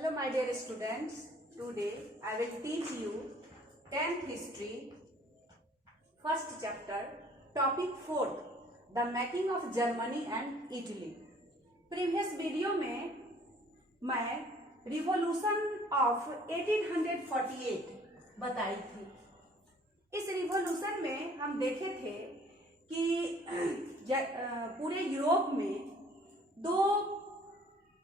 Hello my dear students, today I will teach you 10th history, first chapter, topic 4, the making of Germany and Italy. Previous video में मैं revolution of 1848 बताई थी। इस revolution में हम देखे थे कि पूरे यूरोप में दो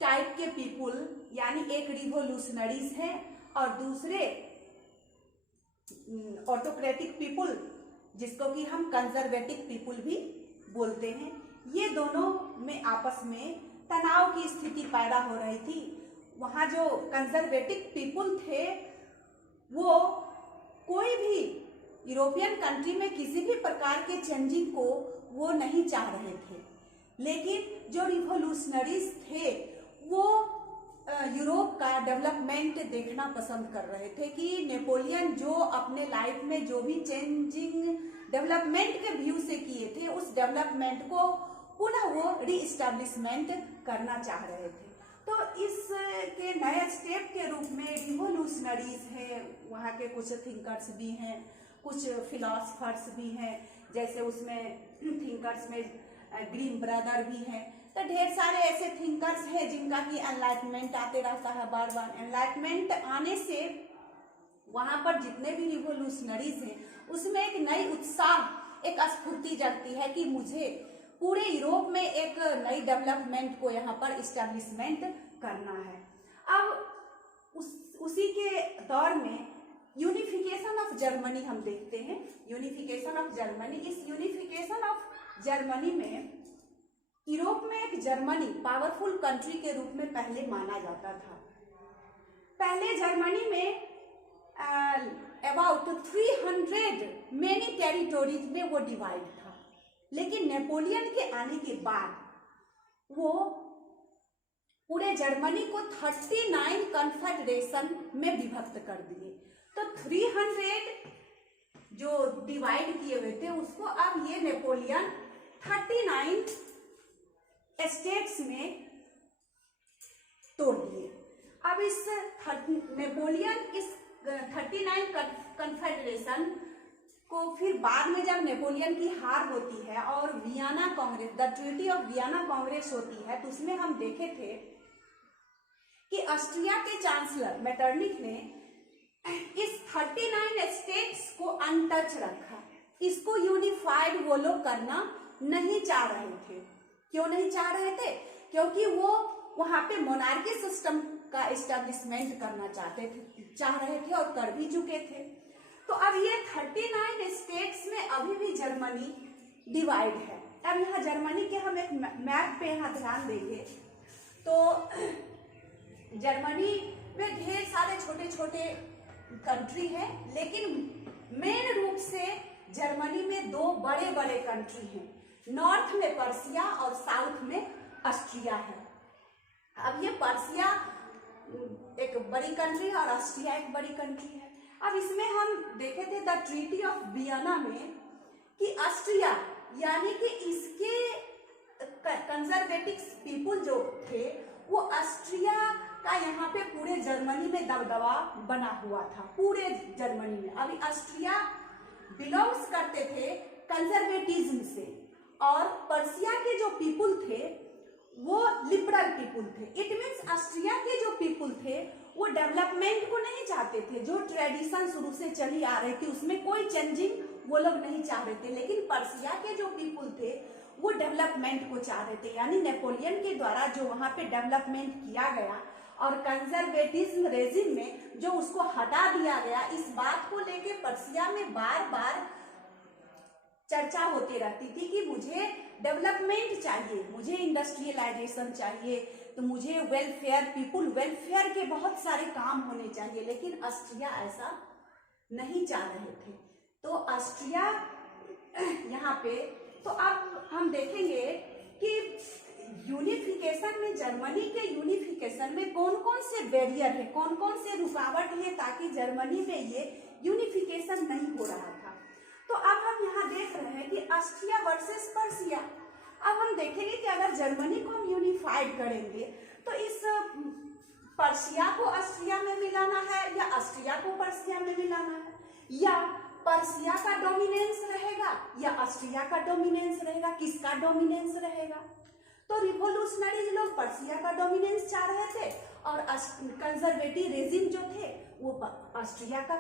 टाइप के पीपुल, यानी एक रिवोल्यूशनरीज है और दूसरे ऑटोक्रेटिक पीपुल, जिसको कि हम कंजर्वेटिव पीपुल भी बोलते हैं। ये दोनों में आपस में तनाव की स्थिति पैदा हो रही थी। वहाँ जो कंजर्वेटिव पीपुल थे वो कोई भी यूरोपियन कंट्री में किसी भी प्रकार के चेंजिंग को वो नहीं चाह रहे थे, लेकिन जो रिवोल्यूशनरीज थे वो यूरोप का डेवलपमेंट देखना पसंद कर रहे थे कि नेपोलियन जो अपने लाइफ में जो भी चेंजिंग डेवलपमेंट के व्यू से किए थे, उस डेवलपमेंट को पुनः वो रीइस्टेब्लिशमेंट करना चाह रहे थे। तो इस के नए स्टेप के रूप में रिवोल्यूशनरीज है, वहाँ के कुछ थिंकर्स भी हैं, कुछ फिलोसफर्स भी हैं, जैसे उसमें थिंकर्स में ग्रीन ब्रदर भी हैं। तो ढेर सारे ऐसे थिंकर्स हैं जिनका कि एनलाइटमेंट आते रहता है बार बार। एनलाइटमेंट आने से वहाँ पर जितने भी रिवोल्यूशनरीज हैं उसमें एक नई उत्साह, एक स्फूर्ति जगती है कि मुझे पूरे यूरोप में एक नई डेवलपमेंट को यहाँ पर इस्टेब्लिशमेंट करना है। अब उसी के दौर में यूनिफिकेशन ऑफ जर्मनी हम देखते हैं। यूनिफिकेशन ऑफ जर्मनी, इस यूनिफिकेशन ऑफ जर्मनी में यूरोप में एक जर्मनी पावरफुल कंट्री के रूप में पहले माना जाता था। पहले जर्मनी में अबाउट 300 मेनी टेरिटोरीज में वो डिवाइड था, लेकिन नेपोलियन के आने के बाद वो पूरे जर्मनी को 39 कन्फेडरेशन में विभक्त कर दिए। तो 300 जो डिवाइड किए हुए थे उसको अब ये नेपोलियन 39 स्टेट्स में तोड़ दिए। अब इस नेपोलियन इस 39 कन्फेडरेशन को फिर बाद में जब नेपोलियन की हार होती है और Vienna Congress, the treaty of Vienna Congress होती है, तो उसमें हम देखे थे कि ऑस्ट्रिया के चांसलर मेटरनिख ने इस 39 स्टेट्स को अनटच रखा। इसको यूनिफाइड वो लोग करना नहीं चाह रहे थे। क्यों नहीं चाह रहे थे? क्योंकि वो वहां पे मोनार्की सिस्टम का एस्टेब्लिशमेंट करना चाह रहे थे और कर भी चुके थे। तो अब ये 39 स्टेट्स में अभी भी जर्मनी डिवाइड है। अब यहाँ जर्मनी के हम एक मैप पे यहाँ ध्यान देंगे तो जर्मनी में ढेर सारे छोटे छोटे कंट्री है, लेकिन मेन रूप से जर्मनी में दो बड़े बड़े कंट्री हैं। नॉर्थ में पर्सिया और साउथ में ऑस्ट्रिया है। अब ये पर्सिया एक बड़ी कंट्री है और ऑस्ट्रिया एक बड़ी कंट्री है। अब इसमें हम देखे थे द ट्रीटी ऑफ वियना में कि ऑस्ट्रिया, यानी कि इसके कंजर्वेटिव पीपुल जो थे वो ऑस्ट्रिया का यहाँ पे पूरे जर्मनी में दबदबा बना हुआ था, पूरे जर्मनी में। अभी ऑस्ट्रिया बिलोंग्स करते थे कंजर्वेटिज्म से और पर्सिया के जो पीपुल थे वो लिबरल पीपुल थे। इट मीन्स ऑस्ट्रिया के जो पीपुल थे वो डेवलपमेंट को नहीं चाहते थे। जो ट्रेडिशन शुरू से चली आ रही थी उसमें कोई चेंजिंग वो लोग नहीं चाह रहे थे, लेकिन पर्सिया के जो पीपुल थे वो डेवलपमेंट को चाह रहे थे। यानी नेपोलियन के द्वारा जो वहां पे डेवलपमेंट किया गया और कंजर्वेटिज्म रेजिम में जो उसको हटा दिया गया, इस बात को लेके पर्सिया में बार बार चर्चा होती रहती थी कि मुझे डेवलपमेंट चाहिए, मुझे इंडस्ट्रियलाइजेशन चाहिए, तो मुझे वेलफेयर, पीपुल वेलफेयर के बहुत सारे काम होने चाहिए। लेकिन ऑस्ट्रिया ऐसा नहीं चाह रहे थे। तो ऑस्ट्रिया यहाँ पे, तो अब हम देखेंगे कि यूनिफिकेशन में, जर्मनी के यूनिफिकेशन में कौन कौन से बैरियर है, कौन कौन से रुकावट है ताकि जर्मनी में ये यूनिफिकेशन नहीं हो रहा था। तो अब हम यहाँ देख रहे हैं कि ऑस्ट्रिया वर्सेस पर्सिया। अब हम देखेंगे कि अगर जर्मनी को हम यूनिफाइड करेंगे तो इस पर्सिया को ऑस्ट्रिया में मिलाना है या ऑस्ट्रिया को पर्सिया में मिलाना है, या पर्सिया का डोमिनेंस रहेगा या ऑस्ट्रिया का डोमिनेंस रहेगा, किसका डोमिनेंस रहेगा। तो रिवोल्यूशनरीज लोग पर्सिया का डोमिनेंस चाह रहे थे और कंजर्वेटिव रेजिम जो थे वो ऑस्ट्रिया का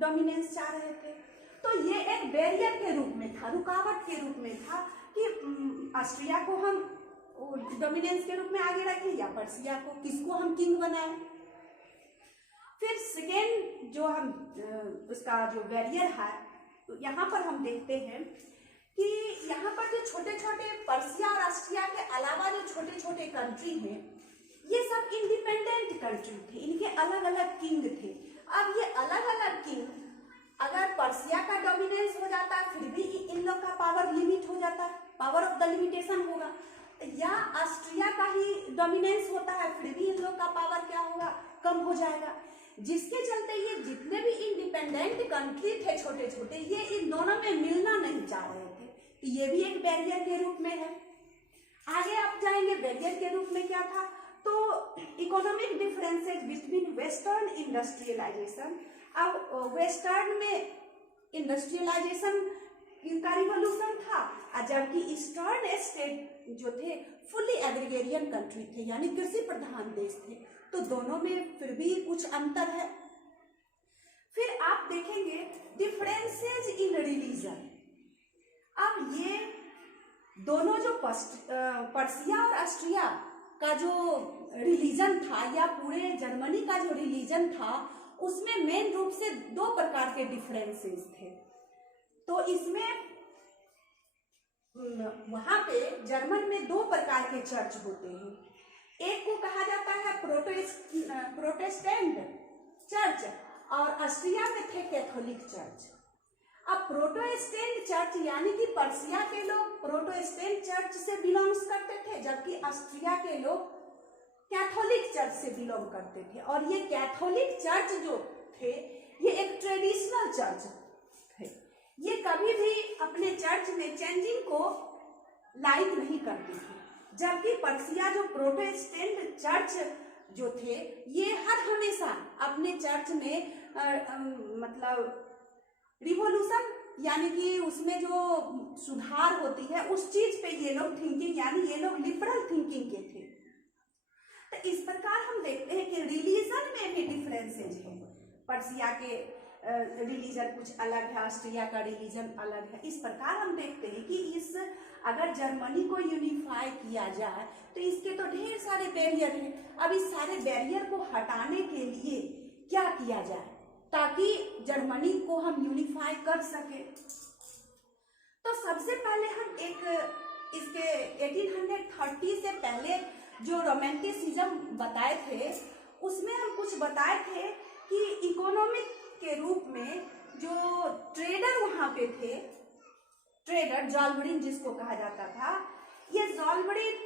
डोमिनेंस चाह रहे थे। तो ये एक बैरियर के रूप में था, रुकावट के रूप में था कि ऑस्ट्रिया को हम डोमिनेंस के रूप में आगे रखें या पर्सिया को, किसको हम किंग बनाएं। फिर सेकेंड जो हम उसका जो बैरियर है, तो यहाँ पर हम देखते हैं कि यहाँ पर जो छोटे छोटे पर्सिया और ऑस्ट्रिया के अलावा जो छोटे छोटे कंट्री हैं, ये सब इंडिपेंडेंट कंट्री थे, इनके अलग अलग किंग थे। अब ये अलग अलग किंग, अगर पर्सिया का डोमिनेंस हो जाता है फिर भी इन लोग का पावर लिमिट हो जाता है, पावर ऑफ द लिमिटेशन होगा, या ऑस्ट्रिया का ही डोमिनेंस होता है फिर भी इन लोग का पावर क्या होगा, कम हो जाएगा। जिसके चलते ये जितने भी इंडिपेंडेंट कंट्री थे छोटे छोटे, ये इन दोनों में मिलना नहीं चाह रहे थे, तो ये भी एक बैरियर के रूप में है। आगे आप जाएंगे, बैरियर के रूप में क्या था, तो economic differences between western industrialization. अब वेस्टर्न में इंडस्ट्रियलाइजेशन का रिवॉल्यूशन था, जबकि ईस्टर्न स्टेट जो थे फुल्ली एग्रीगेरियन कंट्री थे, यानी कृषि प्रधान देश थे, तो दोनों में फिर भी कुछ अंतर है। फिर आप देखेंगे डिफरेंसेस इन रिलीजन। अब ये दोनों जो पर्सिया और ऑस्ट्रिया का जो रिलीजन था या पूरे जर्मनी का जो रिलीजन था, उसमें मेन रूप से दो प्रकार के डिफरेंसेस थे। तो इसमें वहां पे जर्मन में दो प्रकार के चर्च होते हैं। एक को कहा जाता है प्रोटेस्टेंट चर्च और ऑस्ट्रिया में थे कैथोलिक चर्च। अब प्रोटेस्टेंट चर्च यानी कि पर्सिया के लोग प्रोटेस्टेंट चर्च से बिलोंग्स करते थे, जबकि ऑस्ट्रिया के लोग कैथोलिक चर्च से बिलोंग करते थे। और ये कैथोलिक चर्च जो थे ये एक ट्रेडिशनल चर्च थे, ये कभी भी अपने चर्च में चेंजिंग को लाइक नहीं करती थी, जबकि पर्सिया जो प्रोटेस्टेंट चर्च जो थे ये हर हमेशा अपने चर्च में मतलब रिवॉल्यूशन यानी कि उसमें जो सुधार होती है उस चीज पे ये लोग थिंकिंग, यानी ये लोग लिबरल थिंकिंग के थे। तो इस प्रकार हम देखते हैं कि रिलीजन में भी डिफरेंसेज है। पर्सिया के रिलीजन कुछ अलग है, ऑस्ट्रिया का रिलीजन अलग है। इस प्रकार हम देखते हैं कि इस अगर जर्मनी को यूनिफाई किया जाए तो इसके तो ढेर सारे बैरियर हैं। अब इस सारे बैरियर को हटाने के लिए क्या किया जाए ताकि जर्मनी को हम यूनिफाई कर सके। तो सबसे पहले हम एक इसके 1830 से पहले जो रोमांटिसिज्म बताए थे उसमें हम कुछ बताए थे कि इकोनॉमिक के रूप में जो ट्रेडर वहां पे थे, ट्रेडर जॉलबरीन जिसको कहा जाता था, ये जॉलबरीन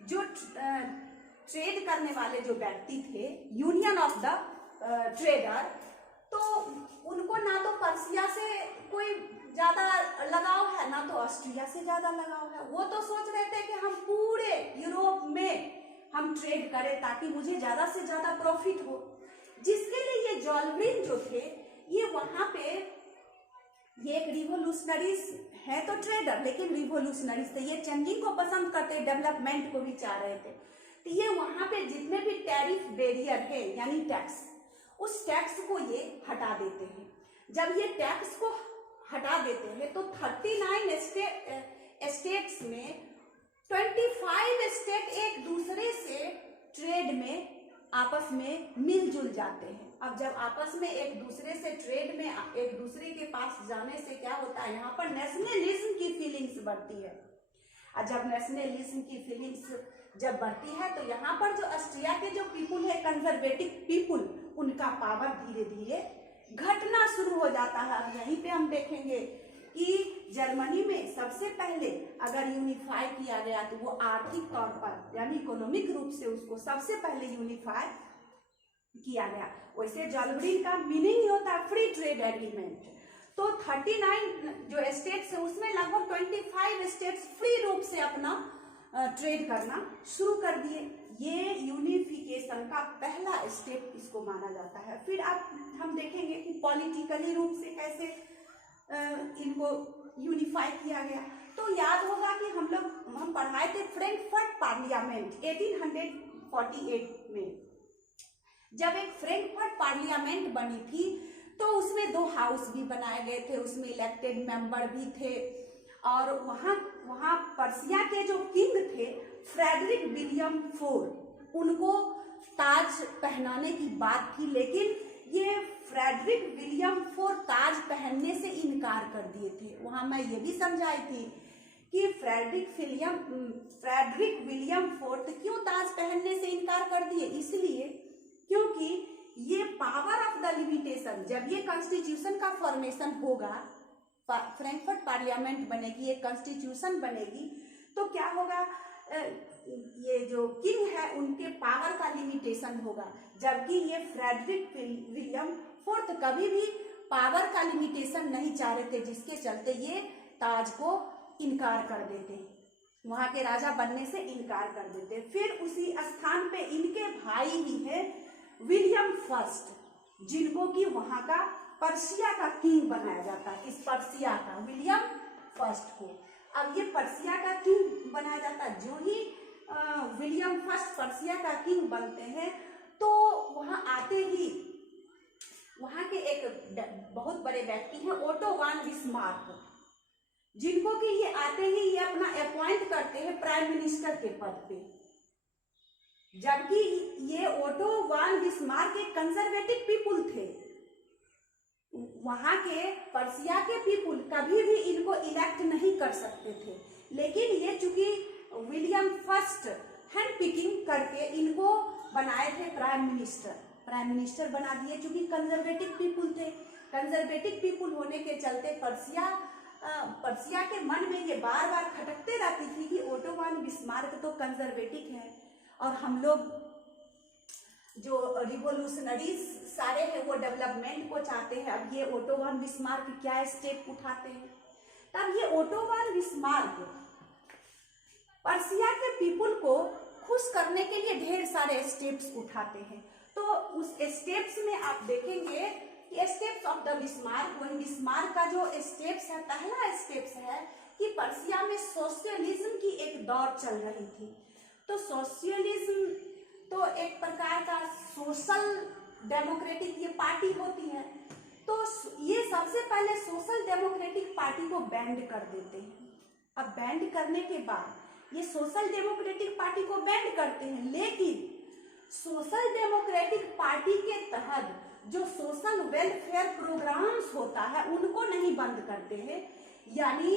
जो ट्रेड करने वाले जो व्यक्ति थे, यूनियन ऑफ द ट्रेडर, तो उनको ना तो पर्सिया से कोई ज्यादा लगाव है ना तो ऑस्ट्रिया से ज्यादा लगाव है। वो तो सोच रहे थे कि हम पूरे यूरोप में हम ट्रेड करें ताकि मुझे ज्यादा से ज्यादा प्रॉफिट हो, जिसके लिए ये जॉलबरीन जो थे ये वहां पे ये एक रिवोल्यूशनरीज है, तो ट्रेडर लेकिन रिवोल्यूशनरीज थे, ये चेंजिंग को पसंद करते, डेवलपमेंट को भी चाह रहे थे। तो ये वहां पे जितने भी टैरिफ बैरियर है यानी टैक्स, उस टैक्स को ये हटा देते हैं। जब ये टैक्स को हटा देते हैं तो 39 स्टेट्स में 25 स्टेट एक दूसरे से ट्रेड में आपस में मिलजुल जाते हैं। अब जब आपस में एक दूसरे से ट्रेड में एक दूसरे के पास जाने से क्या होता है, यहाँ पर नेशनलिज्म की फीलिंग्स बढ़ती है। और जब नेशनलिज्म की फीलिंग्स जब बढ़ती है तो यहाँ पर जो ऑस्ट्रिया के जो पीपुल है, कंजर्वेटिव पीपुल, उनका पावर धीरे धीरे घटना शुरू हो जाता है। यहीं पे हम देखेंगे कि जर्मनी में सबसे पहले अगर यूनिफाई किया गया तो वो आर्थिक तौर पर यानी इकोनॉमिक रूप से उसको सबसे पहले यूनिफाई किया गया। वैसे जॉलबरीन का मीनिंग ही होता है फ्री ट्रेड एग्रीमेंट। तो 39 जो स्टेट्स है उसमें लगभग 25 स्टेट्स फ्री रूप से अपना ट्रेड करना शुरू कर दिए। ये यूनिफिकेशन का पहला स्टेप इसको माना जाता है। फिर आप हम देखेंगे कि पॉलिटिकली रूप से कैसे इनको यूनिफाई किया गया। तो याद होगा कि हम पढ़ाए थे फ्रैंकफर्ट पार्लियामेंट 1848 में। जब एक फ्रैंकफर्ट पार्लियामेंट बनी थी तो उसमें 2 हाउस भी बनाए गए थे, उसमें इलेक्टेड मेंबर भी थे। और वहाँ पर्सिया के जो किंग थे फ्रेडरिक विलियम IV, उनको ताज पहनाने की बात थी, लेकिन ये फ्रेडरिक विलियम IV ताज पहनने से इनकार कर दिए थे। वहाँ मैं ये भी समझाई थी कि फ्रेडरिक विलियम IV क्यों ताज पहनने से इनकार कर दिए, इसलिए क्योंकि ये पावर ऑफ द लिमिटेशन, जब ये कॉन्स्टिट्यूशन का फॉर्मेशन होगा, फ्रैंकफर्ट पार्लियामेंट बनेगी, एक कॉन्स्टिट्यूशन बनेगी, तो क्या होगा, ये जो किंग है उनके पावर का लिमिटेशन होगा। जबकि ये फ्रेडरिक विलियम IV कभी भी पावर का लिमिटेशन नहीं चाह रहे थे, जिसके चलते ये ताज को इनकार कर देते, वहां के राजा बनने से इनकार कर देते। फिर उसी स्थान पे इनके भाई ही है विलियम I, जिनको कि वहां का पर्सिया का किंग बनाया जाता है। इस पर्सिया का विलियम I को अब ये पर्सिया का किंग बनाया जाता है। जो ही विलियम I पर्सिया का किंग बनते हैं तो वहां आते ही वहां के एक बहुत बड़े व्यक्ति हैं ओटो वान बिस्मार्क, जिनको कि ये आते ही ये अपना अपॉइंट करते हैं प्राइम मिनिस्टर के पद पे। जबकि ये ओटो वान बिस्मार्क एक कंजर्वेटिव पीपुल थे, वहां के पर्सिया के पीपुल कभी भी इनको इलेक्ट नहीं कर सकते थे, लेकिन ये चूंकि विलियम I हैंड पिकिंग करके इनको बनाए थे प्राइम मिनिस्टर बना दिए। चूंकि कंजर्वेटिव पीपुल थे, कंजर्वेटिव पीपुल होने के चलते पर्सिया के मन में ये बार बार खटकते रहती थी कि ओटो वान बिस्मार्क तो कंजर्वेटिव है और हम लोग जो रिवोल्यूशनरीज सारे हैं वो डेवलपमेंट को चाहते हैं। अब ये ओटो वान बिस्मार्क क्या स्टेप उठाते हैं, तब ये ओटो वान बिस्मार्क पर्सिया के पीपुल को खुश करने के लिए ढेर सारे स्टेप्स उठाते हैं। तो उस स्टेप्स में आप देखेंगे कि स्टेप्स ऑफ द बिस्मार्क, वही बिस्मार्क का जो स्टेप्स है, पहला स्टेप्स है कि पर्सिया में सोशलिज्म की एक दौर चल रही थी। तो सोशलिज्म तो एक प्रकार का सोशल डेमोक्रेटिक ये पार्टी होती है, तो ये सबसे पहले सोशल डेमोक्रेटिक पार्टी को बैंड कर देते हैं। अब बैंड करने के बाद ये सोशल डेमोक्रेटिक पार्टी को बैंड करते हैं, लेकिन सोशल डेमोक्रेटिक पार्टी के तहत जो सोशल वेलफेयर प्रोग्राम्स होता है उनको नहीं बंद करते हैं। यानी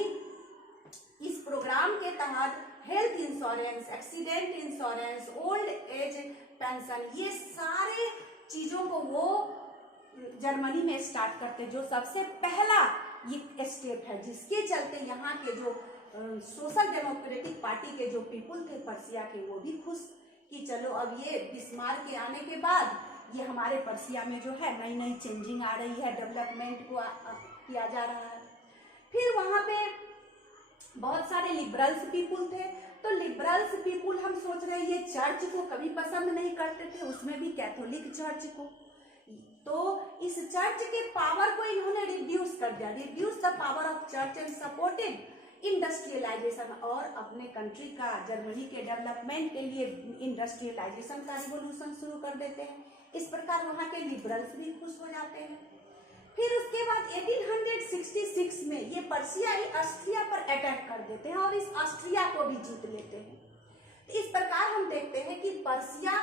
इस प्रोग्राम के तहत health insurance, accident insurance, old age pension, ये सारे चीजों को वो जर्मनी में स्टार्ट करते, जो सबसे पहला ये स्टेप है, जिसके चलते यहाँ के जो सोशल डेमोक्रेटिक पार्टी के जो पीपुल थे पर्सिया के, वो भी खुश कि चलो अब ये बिस्मार्क के आने के बाद ये हमारे पर्सिया में जो है नई नई चेंजिंग आ रही है, डेवलपमेंट को किया जा रहा है। फिर वहाँ पे बहुत सारे लिबरल्स पीपुल थे, तो लिबरल्स पीपुल हम सोच रहे हैं ये चर्च को कभी पसंद नहीं करते थे, उसमें भी कैथोलिक चर्च को। तो इस चर्च के पावर को इन्होंने रिड्यूस कर दिया, reduce the power of church and supported industrialization, और अपने कंट्री का, जर्मनी के डेवलपमेंट के लिए इंडस्ट्रियलाइजेशन का रिवोल्यूशन शुरू कर देते हैं। इस प्रकार वहाँ के लिबरल्स भी खुश हो जाते हैं। फिर उसके बाद 1866 में ये पर्सियाई ऑस्ट्रिया पर अटैक कर देते हैं और इस ऑस्ट्रिया को भी जीत लेते हैं। इस प्रकार हम देखते हैं कि पर्सिया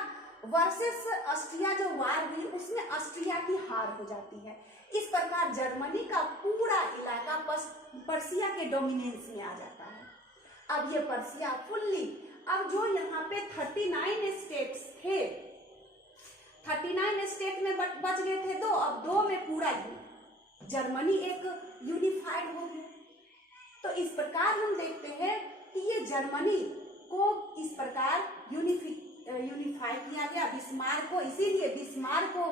वर्सेस ऑस्ट्रिया जो वार हुई उसमें ऑस्ट्रिया की हार हो जाती है। इस प्रकार जर्मनी का पूरा इलाका पर्सिया के डोमिनेंस में आ जाता है। अब ये पर्सिया फुल्ली, अब जो यहाँ पे 39 स्टेट्स थे, 39 स्टेट में बच गए थे दो, अब दो में पूरा जर्मनी एक यूनिफाइड हो गया। तो इस प्रकार हम देखते हैं कि ये जर्मनी को इस प्रकार यूनिफाई किया गया बिस्मार्क को, इसीलिए बिस्मार्क को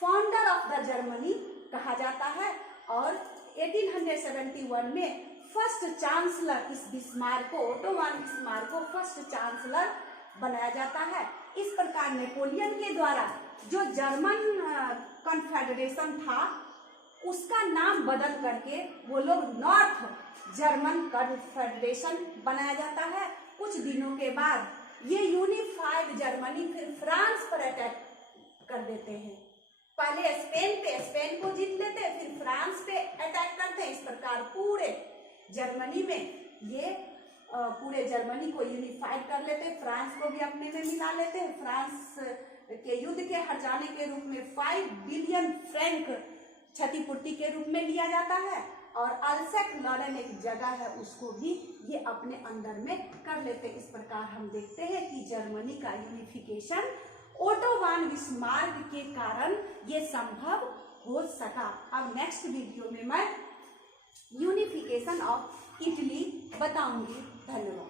फाउंडर ऑफ द जर्मनी कहा जाता है। और 1871 में फर्स्ट चांसलर, इस बिस्मार्क को, ओटो वन बिस्मार्क को फर्स्ट चांसलर बनाया जाता है। इस प्रकार नेपोलियन के द्वारा जो जर्मन कॉन्फेडरेशन था उसका नाम बदल करके वो लोग नॉर्थ जर्मन कॉन्फेडरेशन बनाया जाता है। कुछ दिनों के बाद ये यूनिफाइड जर्मनी फिर फ्रांस पर अटैक कर देते हैं। पहले स्पेन को जीत लेते हैं, फिर फ्रांस पे अटैक करते हैं। इस प्रकार पूरे जर्मनी में ये पूरे जर्मनी को यूनिफाइड कर लेते हैं, फ्रांस को भी अपने में मिला लेते हैं। फ्रांस के युद्ध के हट जाने के रूप में 5 बिलियन फ्रैंक क्षतिपूर्ति के रूप में लिया जाता है और अल्सेक लॉरेन एक जगह है उसको भी ये अपने अंदर में कर लेते हैं। इस प्रकार हम देखते हैं कि जर्मनी का यूनिफिकेशन ओटो वन बिस्मार्क के कारण ये संभव हो सका। अब नेक्स्ट वीडियो में मैं यूनिफिकेशन ऑफ इटली बताऊंगी। धन्यवाद।